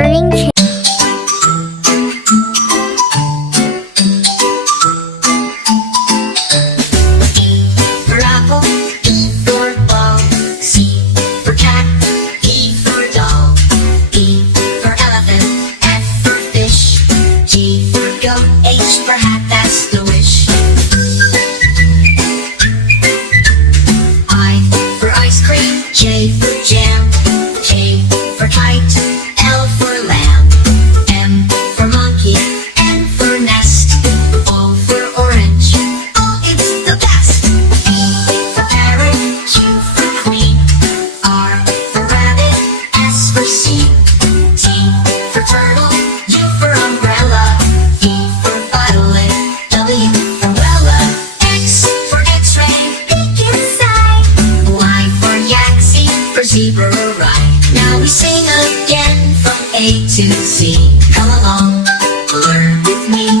learning channel. For apple, E for ball. C for cat, E for doll. E for elephant, F for fish. G for goat, H for hat, that's the wish. I for ice cream, J for jam. K for kite, L for lamb. M for monkey, N for nest. O for orange, oh it's the best. P for parrot, Q for queen. R for rabbit, S for seed. T for turtle, U for umbrella. V for violet, W for Wella. X for x-ray, peek inside. Y for yak, Z for zebra or rye. Now we sing again from A to Z. Come along, learn with me.